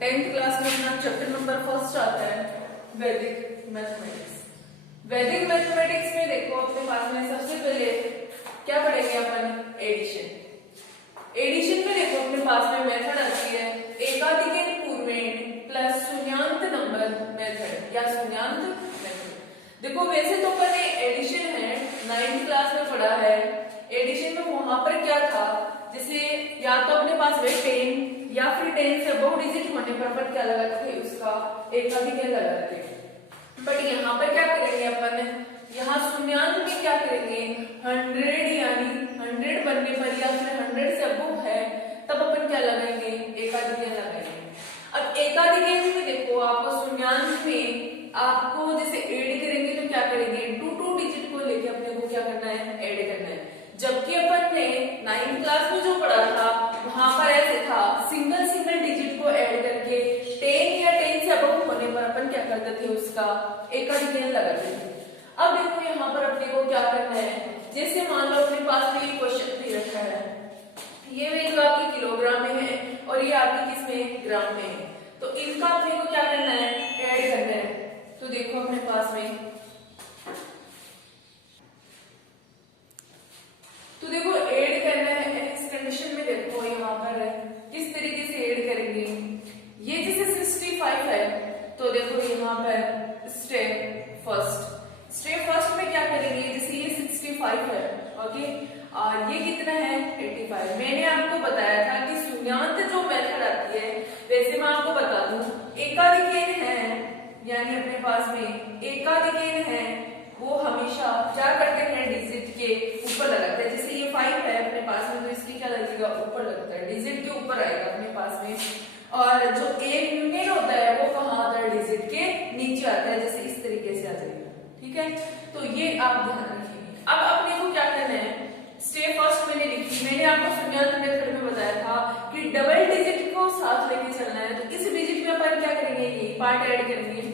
Tenth class में अपना chapter number first आता है वैदिक मैथमेटिक्स। वैदिक मैथमेटिक्स में देखो अपने पास में सबसे पहले क्या पढ़ेंगे अपन, एडिशन। एडिशन में देखो अपने पास में मेथड आती है एकाधिक पूर्वेण प्लस शून्यांत नंबर मेथड या शून्यांत मेथड। देखो वैसे तो अपन एडिशन है 9th क्लास में पढ़ा है। एडिशन में वहां पर क्या था, जैसे या तो अपने पास में 10 या फिर 10 से बहुत डिजिट होने पर अपन क्या लगाते थे, उसका एकाधिक लगाते थे। बट यहाँ पर क्या करेंगे अपन, यहाँ शून्यांत में क्या करेंगे 100 यानी 100 बनने पर या फिर 100 से अबव है तब अपन क्या लगाएंगे, एकाधिक लगाएंगे। अब एकाधिक में देखो आपको शून्यांत में आपको जैसे ऐड करेंगे तो क्या करेंगे, 2 डिजिट को लेके अपने को क्या करना है, ऐड करना है। जबकि अपन ने 9th क्लास में जो पढ़ा था वहां पर ऐसे था सिंगल डिजिट को ऐड करके 10 या 10 से अबव होने पर अपन क्या करते थे, उसका एकाधिक लगाते थे। अब देखो यहाँ पर अपने को क्या करना है, जैसे मान लो अपने पास में ये क्वेश्चन भी रखा है, ये वैल्यू आपकी किलोग्राम में है और ये आपकी किस में, ग्राम में है। तो इनका अपने को क्या करना है, ऐड करना है। तो देखो अपने पास में, तो देखो ऐड करना है इस कंडीशन में। देखो यहाँ पर किस तरीके से ऐड करेंगे, ये जैसे 65 है तो देखो यहाँ पर स्टेप फर्स्ट में क्या करेंगे, जैसे ये 65 है ओके, और ये कितना है 85। मैंने आपको बताया था कि शून्यांत जो मेथड आती है, वैसे मैं आपको बता दूं एकाधिक है यानी अपने पास में एकाधिक है वो हमेशा क्या करते हैं, डिजिट के ऊपर लगाते हैं। जैसे ये 5 है अपने पास में तो इसकी क्या लगेगा, ऊपर लगता है, डिजिट के ऊपर आएगा अपने पास में। और जो एक यूनियन होता है वो कहाँ आता है, डिजिट के नीचे आता है, जैसे इस तरीके से आ जाएगा। ठीक है, तो ये आप ध्यान रखिए। अब अपने को क्या करना है, स्टेप फर्स्ट मैंने लिखी, मैंने आपको शून्यांत मेथड में बताया था कि डबल डिजिट को साथ लेके चलना है। तो इस डिजिट में अपन क्या करेंगे, ये पार्ट ऐड करेंगे।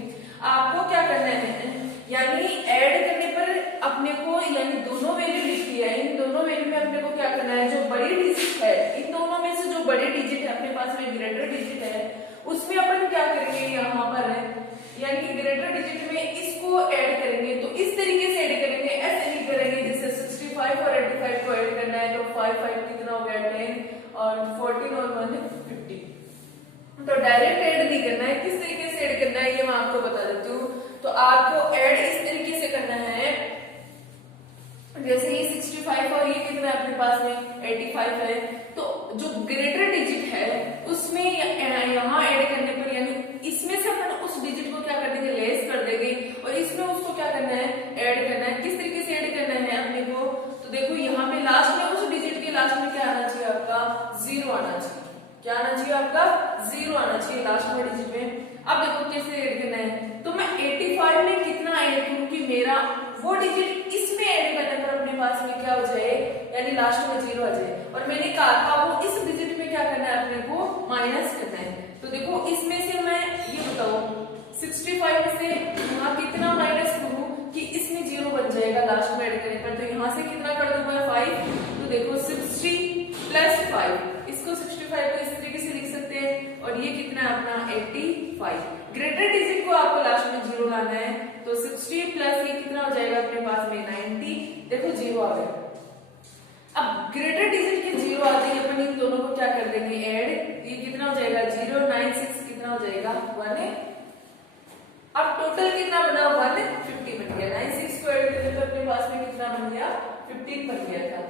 आपको क्या करना है, यानी ऐड करने पर अपने को यानी दोनों वैल्यू लिखी है, इन दोनों वैल्यू में अपने को क्या करना है, जो बड़ी डिजिट है इन दोनों में से जो बड़ी डिजिट है अपने पास में ग्रेटर डिजिट है उसमें अपन क्या करेंगे, यहाँ पर यानी कि ग्रेटर डिजिट में इसको ऐड करेंगे। तो इस तरीके से ऐड करेंगे, ऐसे नहीं करेंगे जैसे 65 और 85 को ऐड करना है तो 5 कितना हो गया 10 और 14 और 1 50। तो डायरेक्ट ऐड नहीं करना है, किस तरीके से ऐड करना है ये मैं आपको बता देती हूँ। तो आपको ऐड इस तरीके से करना है, जैसे ये 65 और ये कितना है अपने पास में 85 है, तो जो ग्रेटर डिजिट है उसमें यहाँ ऐड करने पर यानी इसमें से अपन उस डिजिट को क्या कर देंगे, लेस कर देंगे और इसमें उसको क्या करना है, ऐड करना है। किस तरीके से ऐड करना है अपने को, तो देखो यहाँ पे लास्ट में उस डिजिट के लास्ट में क्या आना चाहिए, आपका 0 आना चाहिए। क्या आना चाहिए, आपका 0 आना चाहिए लास्ट में डिजिट में। अब देखो कैसे ऐड करना है, तो मैं 85 में कितना ऐड करूं कि मेरा वो डिजिट इसमें ऐड करने पर अपने पास में क्या हो जाए, यानी लास्ट में 0 आ जाए। और मैंने कहा था वो इस डिजिट में क्या करना है, अपने को माइनस करना है। तो देखो इसमें से मैं ये बताऊं 65 से यहाँ कितना माइनस करूं कि इसमें 0 बन जाएगा लास्ट में ऐड करने पर। तो यहाँ से कितना कर दूंगा 5, तो देखो 60 प्लस 5, इसको 65 को इस तरीके से लिख सकते हैं और ये कितना है अपना 85। ग्रेटर डिजिट को आपको लास्ट में 0 लाना है, तो 60 प्लस ये कितना हो जाएगा अपने पास में 90। देखो 0 आ गया। अब ग्रेटर डिजिट के 0 आते ही अपन इन दोनों को क्या कर देंगे, ऐड। ये कितना हो जाएगा 0 9 6 कितना हो जाएगा 1। अब टोटल कितना बना 150 बन गया। 9 6 को ऐड करने पर अपने पास में कितना बन गया 15 बन गया था।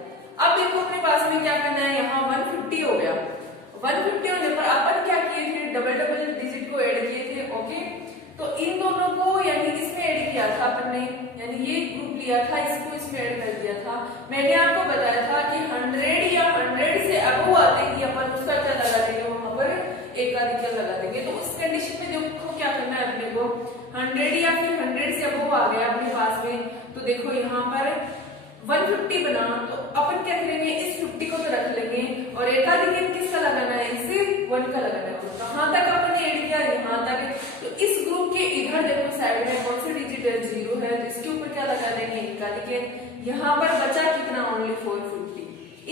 अब देखो अपने पास में क्या करना है, यहाँ 150 हो गया। 150 होने पर अपन क्या किए थे, डबल डिजिट को ऐड किए थे ओके। तो इन दोनों को यानी इसमें ऐड किया था अपन ने, यानी ये ग्रुप लिया था इसको इसमें ऐड कर दिया था। मैंने आपको बताया था कि 100 या 100 से अबव आते ही अपन उसका क्या लगा देंगे, वहां पर एकाधिक लगा देंगे। तो उस कंडीशन में देखो क्या करना है अपने को, 100 या फिर 100 से अबव आ गया अपने पास में, तो देखो यहाँ पर 150 बना। तो अपन क्या करेंगे, इस 50 को तो रख लेंगे और एकाधिक किसका लगाना है, इसे 1 का लगाना है। कहां तक अपन ने ऐड किया, यहाँ तक। तो इस ग्रुप के इधर देखो साइड में कौन सा डिजिट है, 0 है, तो इसके ऊपर क्या लगा देंगे, एकाधिक। यहाँ पर बचा कितना, ओनली 450।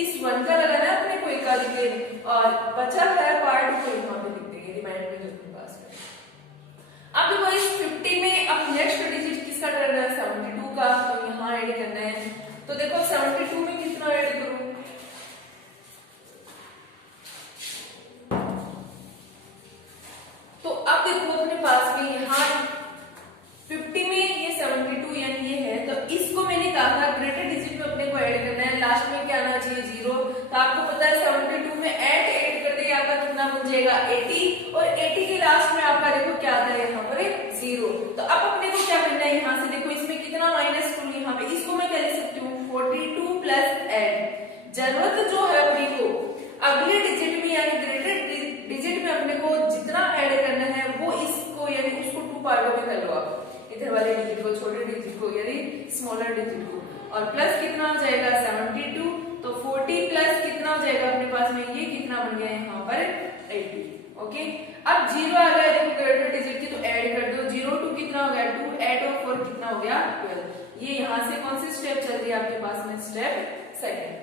इस 1 का लगाना है अपने को एकाधिक और बचा है पार्ट को यहाँ पे लिख देंगे, रिमाइंडर में। अब देखो इस 50 में अब नेक्स्ट डिजिट किसका करना है, 72 का, तो यहाँ ऐड करना है। तो देखो 72 में कितना ऐड करूं, तो अब देखो अपने पास में यहाँ 50 में ये 72 यानी ये है, तो इसको मैंने कहा था ग्रेटर डिजिट में अपने को ऐड करना है, लास्ट में क्या आना चाहिए 0। तो आपको पता है 72 में ऐड कर दिया, आपका कितना बन जाएगा 80, और 80 के लास्ट में आपका देखो क्या आता है यहाँ पर 0। तो अब अपने को क्या करना है, यहाँ से देखो इसमें कितना -2 यहाँ पे, इसको मैं क्या लिख सकती हूँ 42 प्लस ऐड। जरूरत जो है अपने को अगले डिजिट में यानी ग्रेटर डिजिट में अपने को जितना ऐड करना है वो इसको यानी उसको 2 पार्टों में कर लो आप, इधर वाले डिजिट को, छोटे डिजिट को यानी स्मॉलर डिजिट को, और प्लस कितना हो जाएगा 72, तो 40 प्लस कितना हो जाएगा अपने पास में, ये कितना बन गया यहाँ पर 80। ओके, अब 0 आ गया देखो ग्रेटर डिजिट की, तो ऐड कर दो, 0 2 कितना हो गया 2, 8 और 4 कितना हो गया 12। ये यहाँ से कौन सी स्टेप चल रही है आपके पास में, स्टेप सेकंड।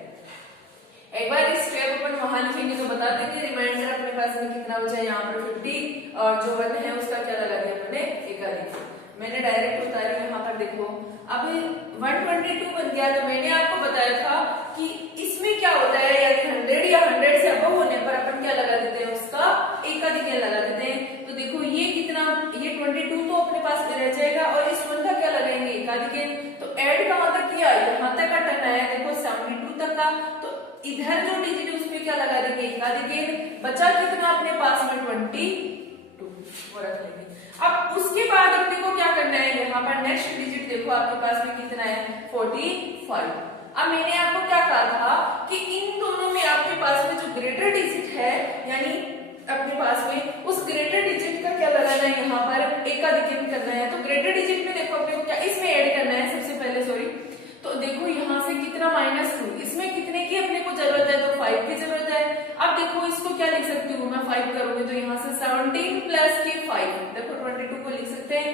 एक बार इस स्टेप अपन वहां लिखेंगे तो बता देंगे रिमाइंडर अपने पास में कितना बचा है, यहाँ पर 50 और जो 1 है उसका क्या लगा दिया मैंने, एकाधिक। मैंने डायरेक्ट उतारी, यहाँ पर देखो अब 122 बन गया। तो मैंने आपको बताया था कि इसमें क्या होता है, यानी 100 या 100 से अबव होने पर अपन क्या लगा देते हैं, उसका एकाधिक लगा देते हैं। तो देखो ये कितना, ये 22 तो अपने पास में रह जाएगा, और इस 1 का क्या लगाएंगे, एकाधिक। तो ऐड कहां तक किया, यहाँ तक का करना है देखो 72 तक का, तो इधर जो डिजिट है उसमें क्या लगा देंगे, एकाधिक। बचा कितना अपने पास में 22, वो रख लेंगे। अब उसके बाद अपने को क्या करना है, यहाँ पर नेक्स्ट डिजिट देखो आपके पास में कितना है 45। अब मैंने आपको क्या कहा था कि इन दोनों में आपके पास में जो ग्रेटर डिजिट है यानी अपने पास में उस ग्रेटर डिजिट का क्या लगाना है, यहाँ पर एकाधिक करना है। तो ग्रेटर डिजिट में देखो अपने को क्या इसमें ऐड करना है सबसे पहले, सॉरी, तो देखो यहाँ से कितना -2, इसमें कितने की अपने को जरूरत है, तो 5 की जरूरत है। अब देखो इसको क्या लिख सकती हूँ मैं, 5 करूंगी तो यहाँ से 17 प्लस के 5, देखो 22 को लिख सकते हैं,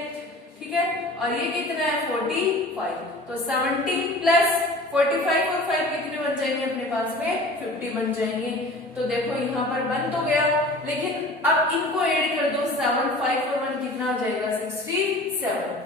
ठीक है। और ये कितना है 45, तो 17 प्लस 45 और 5 कितने बन जाएंगे अपने पास में 50 बन जाएंगे। तो देखो यहाँ पर बन तो गया, लेकिन अब इनको ऐड कर दो, 7 5 और 1 कितना हो जाएगा 67।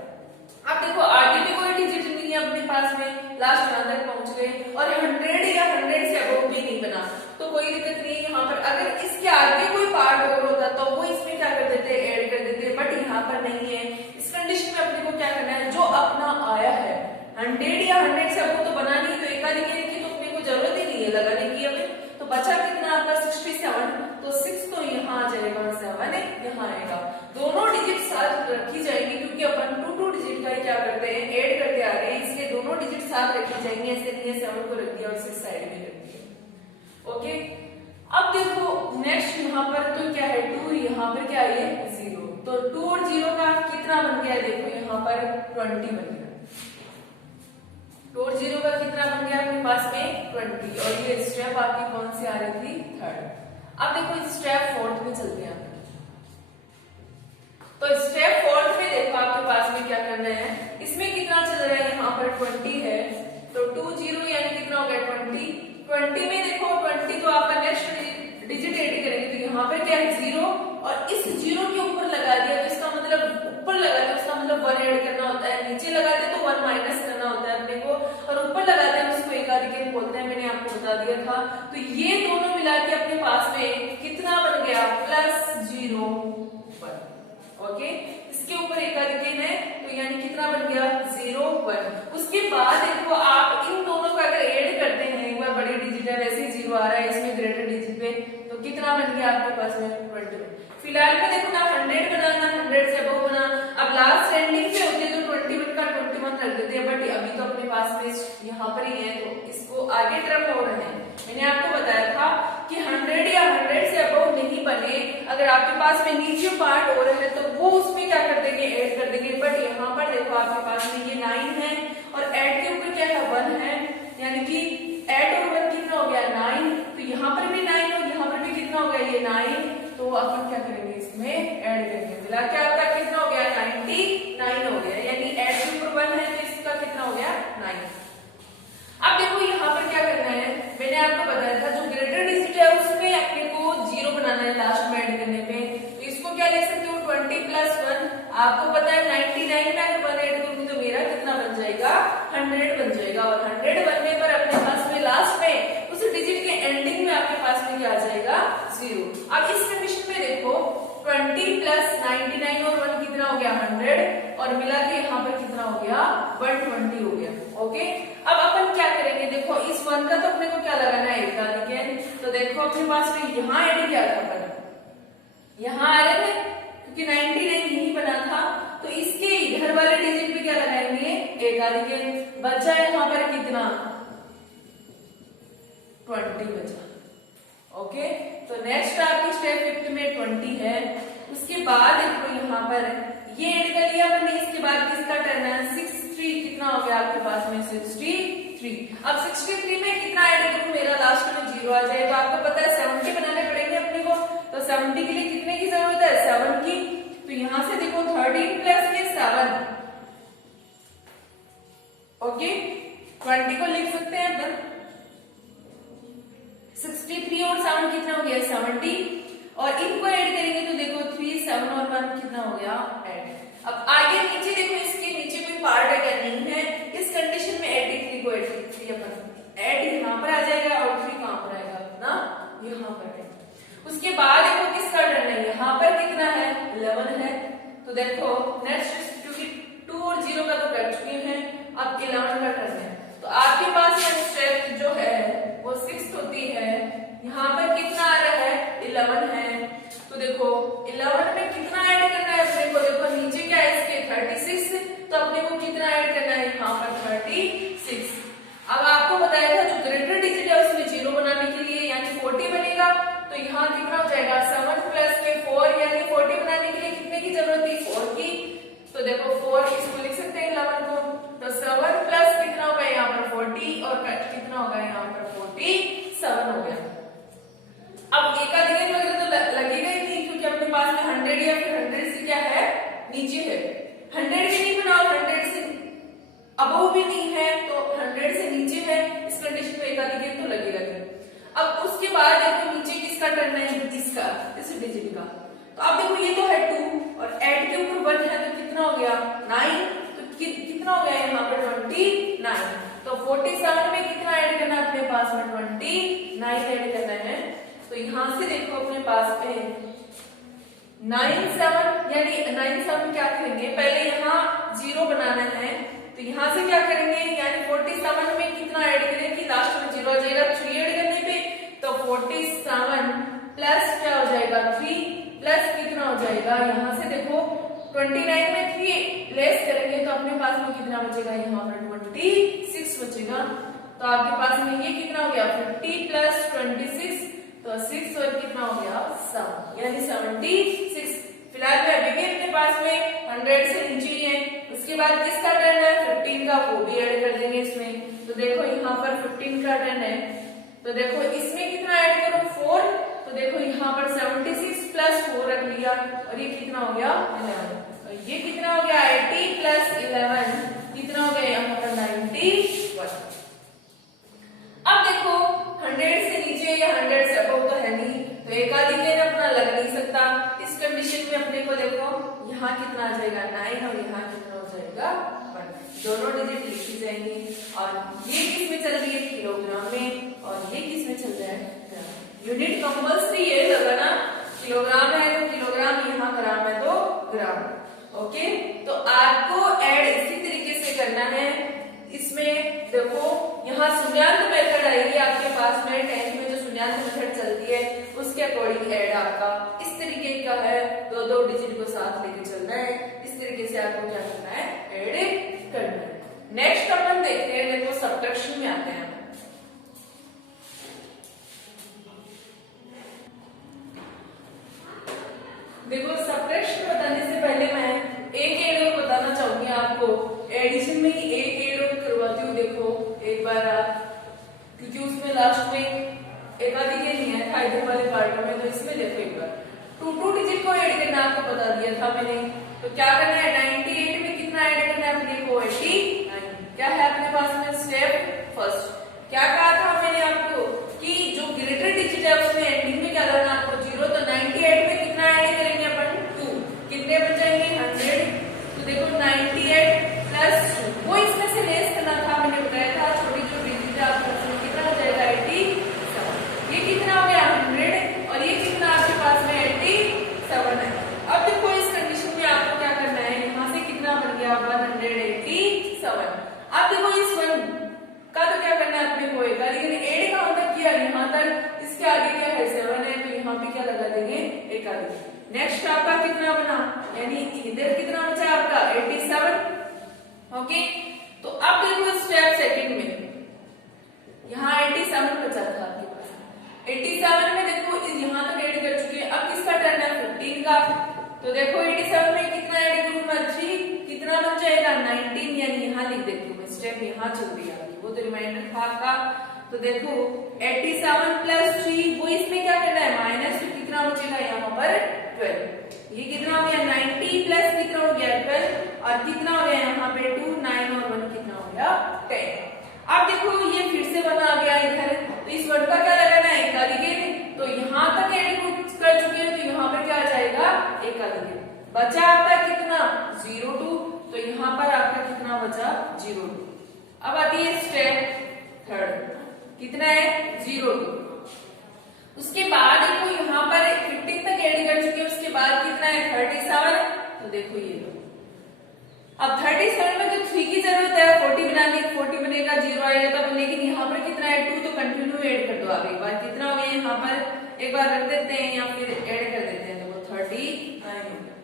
अब देखो आगे भी कोई डिजिट नहीं है अपने पास में, लास्ट यहाँ तक पहुंच गए, और 100 या 100 से अबव भी नहीं बना, तो कोई दिक्कत नहीं है यहाँ पर। अगर इसके आगे कोई पार्ट और होता तो वो इसमें क्या कर देते, ऐड कर देते, बट यहाँ पर नहीं है। इस कंडीशन में अपने को क्या करना है, जो अपना आया है 100 या 100 से अबव तो बना नहीं, तो एकाधिक की तो अपने को जरूरत ही नहीं है लगाने की हमें। तो बचा कितना आपका 67, तो 6 तो यहाँ आ जाएगा, 7 यहाँ आएगा। दोनों डिजिट साथ रखी जाएंगी क्योंकि अपन 2 डिजिट का क्या करते हैं, ऐड करते आ रहे हैं, इसलिए दोनों डिजिट साथ रखी जाएंगी। ऐसे नहीं है 7 को रख दिया और 6 साइड में रख दिया। ओके, अब देखो नेक्स्ट यहाँ पर तो क्या है 2, यहाँ पर क्या है 0, तो 2 और 0 का कितना बन गया, देखो यहाँ पर 20 बन गया। 2 और 0 का कितना बन गया अपने पास में 20, और ये स्टेप आपकी कौन सी आ रही थी, 3rd। अब देखो स्टेप 4th में चलते हैं। तो स्टेप 4th में देखो आपके पास में क्या करना है, इसमें कितना चल रहा है, यहाँ पर 20 है, तो 2 0 यानी कितना हो गया 20। 20 में देखो 20 तो आपका नेक्स्ट डिजिट ऐड करेंगे, तो यहाँ पर क्या है 0, और इस 0 के ऊपर लगा दिया, तो इसका मतलब ऊपर लगा दिया, उसका मतलब 1 ऐड करना होता है, नीचे लगाते तो 1 माइनस करना होता है अपने को, और ऊपर लगाते हैं उसको एकाधिक बोलते हैं, मैंने आपको बता दिया था। तो ये दोनों मिला के अपने पास में कितना बन गया +0 1। ओके, इसके ऊपर एकाधिक है, तो यानी कितना बन गया 0 1। उसके बाद देखो आप इन दोनों का अगर ऐड करते हैं, एक बार बड़ी डिजिट है वैसे ही 0 आ रहा है इसमें ग्रेटर डिजिट पे, तो कितना बन गया आपके पास में 21। फिलहाल में देखो ना 100 बना ना 100 से अबव बना, अब लास्ट एंडिंग पे होते तो 21 का 21 रख देते हैं, बट अभी तो अपने पास में यहाँ पर ही है, तो इसको आगे टर्म हो रहे हैं। मैंने आपको बताया था कि 100 या 100 से अबव नहीं बने, अगर आपके पास में नीचे पार्ट हो रहा है तो वो उसमें क्या कर देंगे, ऐड कर देंगे, बट यहाँ पर देखो आपके पास में ये 9 है, और ऐड के ऊपर क्या है 1 है, यानी कि 8 और 1 कितना हो गया 9, तो यहाँ पर भी 9 और यहाँ पर भी कितना हो गया ये 9, तो अपन क्या करेंगे इसमें ऐड करेंगे, मिला के आपका कितना हो गया 99 हो गया, यानी ऐड के ऊपर 1 है तो इसका कितना हो गया 9। अब देखो यहाँ पर क्या करना है, मैंने आपको बताया था जो ग्रेटर डिजिट है उसमें अपने को 0 बनाना है लास्ट में ऐड करने पे, तो इसको क्या लिख सकते हो 20 + 1 आपको पता है 99 में अगर 1 ऐड करूंगी तो मेरा कितना बन जाएगा 100 बन जाएगा, और 100 बनने पर अपने पास में लास्ट में उस डिजिट के एंडिंग में आपके पास में क्या आ जाएगा 0। अब इस कंडीशन में देखो 20 प्लस 99 और 1 कितना हो गया 100, और मिला के यहाँ पर कितना हो गया 120 हो गया। ओके, अब अपन क्या करेंगे, देखो इस 1 का तो अपने को क्या लगाना है एकाधिक, तो देखो अपने पास में यहाँ ऐड किया था अपन, यहाँ आ रहे थे क्योंकि 99 यही बना था, तो इसके इधर वाले डिजिट पे क्या लगाएंगे एकाधिक, बचा यहाँ पर कितना 20 बचा। ओके, तो नेक्स्ट आपकी स्टेप 50 में 20 है। उसके बाद देखो यहाँ पर ये ऐड कर लिया हमने, इसके बाद किसका टर्न है 63, कितना हो गया आपके पास में 63। अब 63 में कितना ऐड करूं, मेरा लास्ट में 0 आ जाए, तो आपको पता है 70 बनाने पड़ेंगे अपने को, तो 70 के लिए कितने की जरूरत है 7 की, तो यहां से देखो 13 प्लस के 7, ओके 20 को लिख सकते हैं अपन, 63 और 7 कितना हो गया 70, और इनको ऐड करेंगे तो देखो 3 7 और 1 कितना हो गया ऐड। अब आगे नीचे देखो, इसके नीचे कोई पार्ट है क्या नहीं है, इस कंडीशन में 83 को 83 अपन ऐड यहाँ पर आ जाएगा, और 3 कहां पर आएगा अपना यहाँ पर है। उसके बाद देखो किसका टर्न है, यहाँ पर कितना है 11 है, तो देखो नेक्स्ट क्योंकि 2 और 0 का तो कर चुके हैं, अब 11 का टर्न है, तो आपके पास में स्टेप जो है वो 6 होती है, यहाँ पर कितना आ रहा है 11 है, तो देखो 11 में कितना ऐड करना है अपने को, देखो नीचे क्या है इसके 36, तो अपने को कितना ऐड करना है यहाँ पर 36। अब आपको बताया था जो ग्रेटर डिजिट है उसमें 0 बनाने के लिए यानी 40 बनेगा, तो यहाँ कितना हो जाएगा 7 प्लस के 4, यानी 40 बनाने के लिए कितने की जरूरत थी 4 की, तो देखो 4 इसको लिख सकते हैं 11 को, तो 7 प्लस कितना होगा यहाँ पर 40, और कितना होगा यहाँ पर 47 हो गया। अब एकाधिक वगैरह तो लगेगा ही नहीं, क्योंकि अपने पास में 100 या फिर 100 से क्या है नीचे है, 100 भी नहीं बना और 100 से अबव भी नहीं है, तो 100 से नीचे है, इस कंडीशन में एकाधिक तो लगेगा नहीं। अब उसके बाद देखो नीचे किसका टर्न है, इसका, इस डिजिट का, तो अब देखो ये तो है 2 और ऐड के ऊपर 1 है, तो कितना हो गया 9, तो कितना हो गया यहाँ पर 29, तो 47 में कितना ऐड करना है अपने पास में 29 ऐड करना है, तो यहां से देखो अपने पास में 97, यानी 97 क्या करेंगे, पहले यहाँ 0 बनाना है, तो यहां से क्या करेंगे यानी 47 में कितना ऐड करेंगे, लास्ट में 0 आ जाएगा 3 ऐड करने पे, तो 47 प्लस क्या हो जाएगा 3 प्लस कितना हो जाएगा, यहां से देखो 29 में 3 लेस करेंगे तो अपने पास में कितना बचेगा यहाँ पर 26 बचेगा, तो आपके पास में ये कितना हो गया 50 प्लस 26, तो 6 और कितना हो गया 7, यानी 76। फिलहाल में अभी भी अपने पास में 100 से नीचे ही है। उसके बाद किसका टर्न है 15 का, वो भी ऐड कर देंगे इसमें, तो देखो यहाँ पर 15 का टर्न है, तो देखो इसमें कितना ऐड करूं 4, तो देखो यहाँ पर 76 प्लस 4 रख लिया, और ये कितना हो गया 11, और ये कितना हो गया 80 प्लस 11 कितना हो गया यहाँ पर 91। अब देखो 100 से नीचे या 100 से अबव तो है नहीं, तो एकाधिक अपना लग नहीं सकता, इस कंडीशन में अपने को देखो यहाँ कितना आ जाएगा 9 और यहाँ कितना हो जाएगा 1, दोनों डिजिट लिखी जाएंगे, और ये किस में चल रही है किलोग्राम में, और ये किस में चल रहा है ग्राम। यूनिट कंपल्सरी ये लगाना, किलोग्राम है तो किलोग्राम, यहाँ ग्राम है तो ग्राम। ओके, तो आपको ऐड इसी तरीके से करना है। इसमें देखो यहाँ शून्यार्थ मेथड आएगी आपके पास में, 10th में जो शून्यार्थ मेथड चलती है उसके अकॉर्डिंग ऐड आपका इस तरीके का है, दो डिजिट को साथ लेके चलना है, इस तरीके से आपको क्या करना है ऐड करना है। नेक्स्ट अपन देखते हैं, देखो सब्ट्रैक्शन में आते हैं। देखो सब्ट्रैक्शन बताने से पहले मैं एक एड और बताना चाहूंगी आपको, एडिशन में ही एक एड और करवाती हूँ, देखो एक बार आप, क्योंकि उसमें लास्ट में एकाधिक नहीं है था इधर वाले पार्ट में, तो इसमें देखो एक बार 2 डिजिट को ऐड करना आपको बता दिया था मैंने, तो क्या करना है 98 में कितना ऐड करना है अपने को 89, क्या है अपने पास में स्टेप फर्स्ट, क्या कहा था मैंने आपको कि जो ग्रेटर डिजिट है उसमें एंडिंग में क्या करना आपको 0, तो 98 में कितना ऐड करेंगे अपन 2, कितने बच जाएंगे 100 यहाँ तक, इसके आगे क्या है 7 है, तो यहाँ पे क्या लगा देंगे एक आगे। नेक्स्ट आपका कितना बना, यानी इधर कितना बचा आपका 87। ओके, तो अब देखो स्टेप सेकंड में, यहाँ 87 बचा था आपके पास, 87 में देखो यहाँ तक ऐड कर चुके हैं। अब किसका टर्न है 15 का, तो देखो 87 में कितना ऐड करूंगा 3, कितना बन जाएगा 19, यानी यहाँ लिख देती हूँ मैं, स्टेप यहाँ चल रही है, वो तो रिमाइंडर था आपका। तो देखो 87 प्लस 3, वो इसमें क्या करना है माइनस, तो कितना बचेगा यहाँ पर 12। ये कितना हो गया 90 प्लस कितना हो गया 12, और कितना हो गया यहाँ पे 2, 9 और 1 कितना हो गया 10। अब देखो ये फिर से 1 आ गया इधर, तो इस 1 का क्या लगाना है एक अलिगेन, तो यहाँ तक ऐड कर चुके हैं, तो यहाँ पर क्या आ जाएगा एक अलिगेन। बचा आपका कितना 02, तो यहाँ पर आपका कितना बचा 02। अब आती है स्टेप थर्ड, कितना है 02। उसके बाद देखो यहाँ पर 15 तक ऐड कर चुके हैं, उसके बाद कितना है 37। तो देखो ये अब 37 में तो 3 की जरूरत है, 40 बनाने, 40 बनेगा 0 आएगा तब, लेकिन यहाँ पर कितना है 2, तो कंटिन्यू ऐड कर दो आप एक बार। कितना हो गया यहाँ पर, एक बार रख देते हैं या फिर ऐड कर देते हैं, तो 39 हो गया।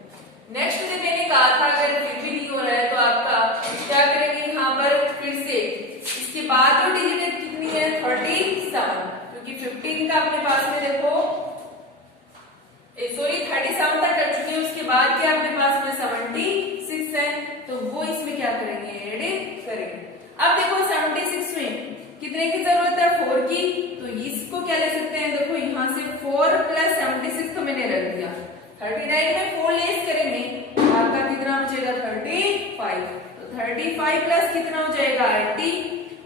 नेक्स्ट में मैंने कहा था अगर फिर भी नहीं हो रहा है तो आपका क्या करेंगे यहाँ पर फिर से, इसके बाद जो डिजिट कितनी है 37, क्योंकि 15 का अपने पास में देखो सॉरी 37 तक कर चुके हैं, उसके बाद क्या अपने पास में 76 है, तो वो इसमें क्या करेंगे ऐड करेंगे। अब देखो 76 में कितने की जरूरत है 4 की, तो इसको क्या ले सकते हैं, देखो यहाँ से 4 प्लस 76 तो मैंने रख दिया, 39 में 4 लेस करेंगे तो आपका कितना हो जाएगा 35, तो 35 प्लस कितना हो जाएगा 80,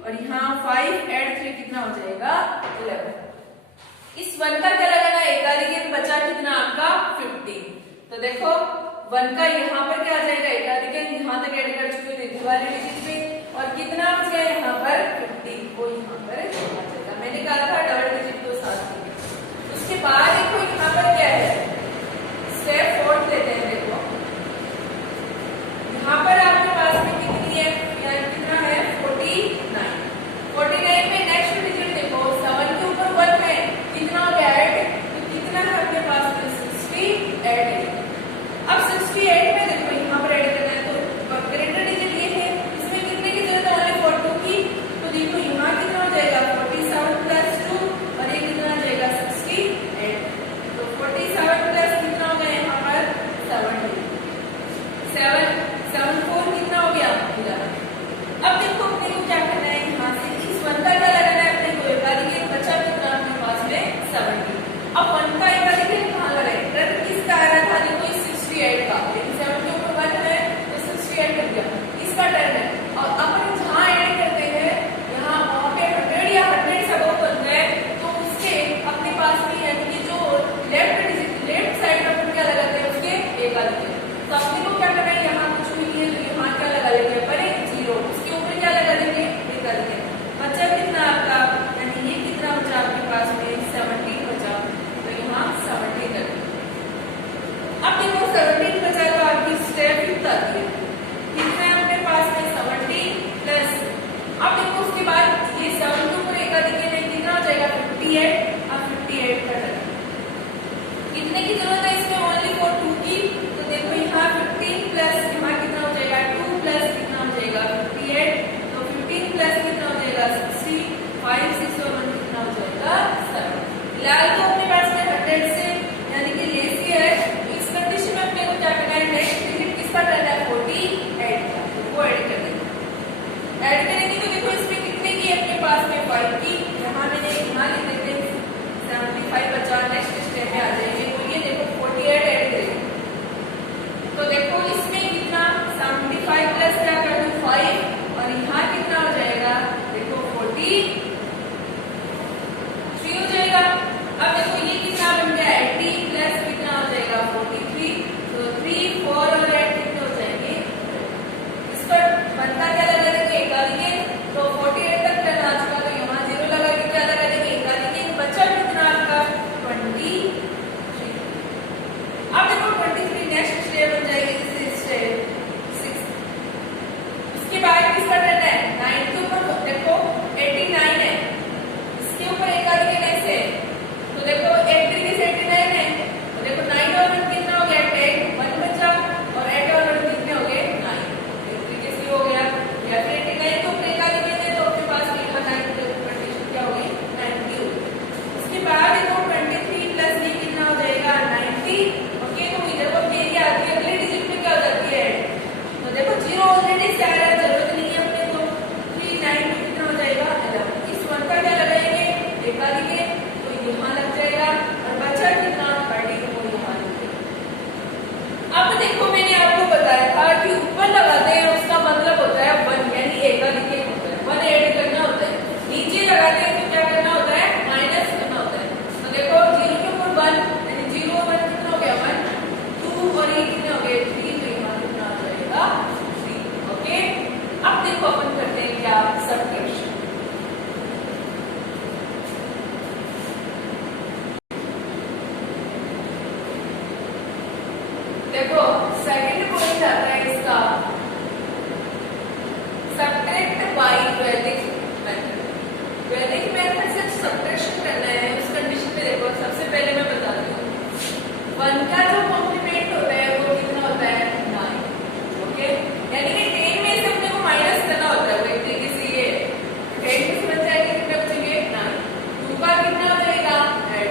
और यहाँ 5 ऐड 3 कितना हो जाएगा 11। इस 1 का क्या लगाना है एक अलिगेन, बचा कितना आपका 15, तो देखो 1 का यहाँ पर क्या आ जाएगा एक अलिगेन, यहाँ तक ऐड कर चुके हैं वाले डिजिट पे, और कितना बच गया यहाँ पर 15, वो यहाँ पर आ जाएगा। मैंने कहा था डबल डिजिट को साथ में। उसके बाद देखो यहाँ पर क्या है स्टेप 4 लेते हैं, देखो यहाँ पर आपके पास में कितनी है, यानी कितना है 49 में नेक्स्ट डिजिट देखो 7 के ऊपर 1 है, कितना हो गया ऐड, तो कितना है अपने पास में 68 है। अब 68 में देखो यहाँ पर ऐड करना है, तो ग्रेटर डिजिट ये है, इसमें कितने की जरूरत है ओनली 42 की, तो देखो यहाँ कितना हो जाएगा 46 ऊपर लगाते हैं उसका मतलब होता है 1, यानी एकाधिक होता है, 1 ऐड करना होता है। नीचे लगाते हैं तो क्या करना होता है, माइनस करना होता है। तो देखो 0 के ऊपर 1, यानी 0 और 1 कितना हो गया 1, 2 और ये कितने हो गए 3, तो यहाँ कितना आ जाएगा 3। ओके, अब देखो अपन करते हैं क्या, सबट्रैक्शन। देखो सेकंड पॉइंट आता है इसका, सब्ट्रैक्ट बाय वैदिक मेथड। वैदिक मेथड से सब्ट्रैक्शन करना है उस कंडीशन पे देखो, सबसे पहले मैं बताती हूँ 1 का जो कॉम्प्लीमेंट होता है वो कितना होता है 9। ओके, यानी कि 10 में से अपने को माइनस करना होता है, वही तरीके से ये 10 में से बच जाएगा कितने बचेंगे 9। 2 का कितना हो जाएगा 8,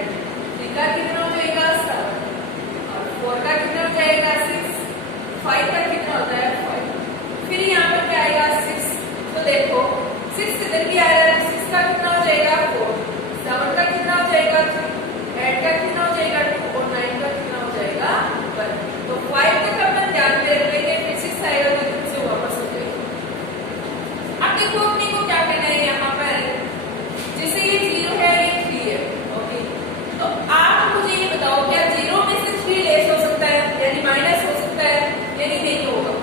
3 का कितना हो जाएगा 7, और 4 का कितना हो जाएगा 6, 5 का कितना होता है 5। फिर यहाँ पर क्या आएगा 6, तो देखो 6 इधर भी आ रहा है, 6 का कितना हो जाएगा 4, 7 का कितना हो जाएगा 3, 8 का कितना हो जाएगा 2, और 9 का कितना हो जाएगा 1। तो 5 तक अपन ध्यान दे लेंगे, फिर 6 आएगा तो इधर से वापस हो जाएगा। अब देखो अपने को क्या करना है यहाँ पर, जैसे ये 0 है ये 3 है। ओके, तो आप मुझे ये बताओ क्या 0 में से 3 लेस हो सकता है, यानी माइनस हो सकता है, यानी नहीं होगा।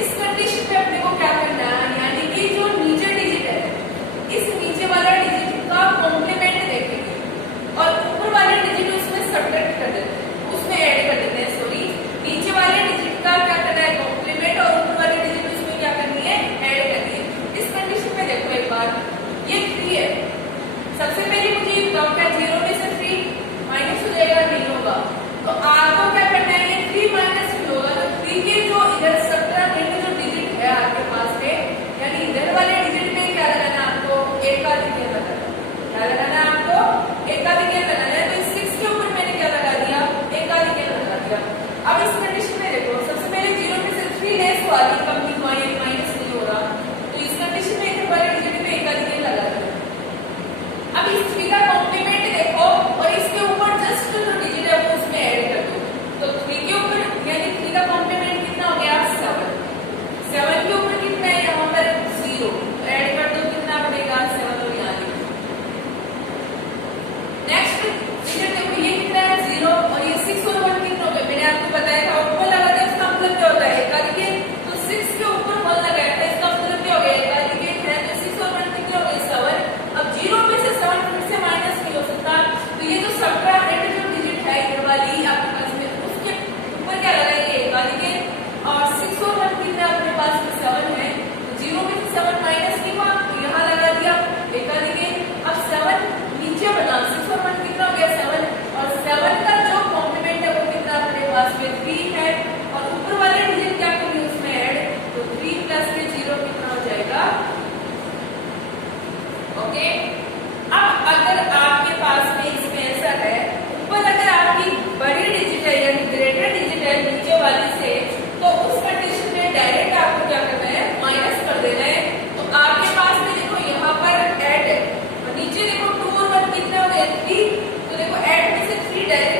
इस कंडीशन पे अपने को क्या करना है, यानी कि जो नीचे डिजिट है इस नीचे वाला डिजिट का कॉम्प्लीमेंट देखेंगे और ऊपर वाले डिजिट उसमें सब्ट्रैक्ट कर देते हैं, उसमें ऐड कर देते हैं। सॉरी, नीचे वाले डिजिट का क्या करना है कॉम्प्लीमेंट, और ऊपर वाले डिजिट उसमें क्या करनी है ऐड करनी है। इस कंडीशन पे देखो एक बार, ये 3 है, सबसे पहले मुझे ये बताओ क्या 0 में से 3 माइनस हो जाएगा, नहीं होगा। तो आपको क्या करना है, ये 3 माइनस नहीं होगा, तो 3 के जो इधर सब्ट्रैक्ट जो डिजिट है आपके पास में, यानी इधर वाले डिजिट में क्या लगाना है आपको, एकाधिक लगाना है। क्या लगाना है आपको, एकाधिक लगाना है। तो 6 के ऊपर मैंने क्या लगा दिया, एकाधिक लगा दिया। अब इस कंडीशन में देखो, सबसे पहले 0 में से 3 लेस हुआ, कंप्लीट हुआ, यानी माइनस नहीं हो रहा, तो इस कंडीशन में इधर वाले डिजिट में एकाधिक लगा दिया। अब इस 3 का कॉम्प्लीमेंट देखो और इसके ऊपर जस्ट जो डिजिट है वो उसमें ऐड कर दो। तो 3 के ऊपर यानी 3 का कॉम्प्लीमेंट कितना हो गया 7, 7 के ऊपर कितना है यहाँ पर 0, तो ऐड कर दो, कितना बनेगा 7, और यहाँ लिखो। नेक्स्ट डिजिट देखो ये कितना है 0, और ये 6 और 1 कितना हो गया, मैंने आपको बताया था ऊपर लगाते हैं उसका मतलब क्या होता है एकाधिक, तो 6 के ऊपर 1 लगाया था, इसका मतलब क्या हो गया एकाधिक है, तो 6 और 1 कितना हो गया 7। अब 0 में से 7 फिर से माइनस नहीं हो सकता, तो ये जो सब्ट्रैक्ट जो डिजिट है इधर वाली आपके पास में, उसके ऊपर क्या लगाएंगे एकाधिक, और 6 और 1 कितना अपने पास में 7 है, तो 0 में से 7 माइनस नहीं हुआ, तो यहाँ लगा दिया एकाधिक। अब 7 नीचे बना, 6 और 1 कितना हो गया 7, और 7 का जो कॉम्प्लीमेंट है वो कितना अपने पास में 3 है, और ऊपर वाले डिजिट क्या करेंगे उसमें ऐड, तो 3 प्लस के 0 कितना हो जाएगा। ओके, अब अगर आपके पास में इसमें ऐसा है, ऊपर अगर आपकी बड़ी डिजिट है यानी ग्रेटर डिजिट है नीचे वाली से, तो उस कंडीशन में डायरेक्ट आपको क्या करना है माइनस कर देना है। तो आपके पास में देखो यहाँ पर ऐड है, और नीचे देखो 2 और 1 कितने हो गए 3, तो देखो ऐड में से 3 डायरेक्ट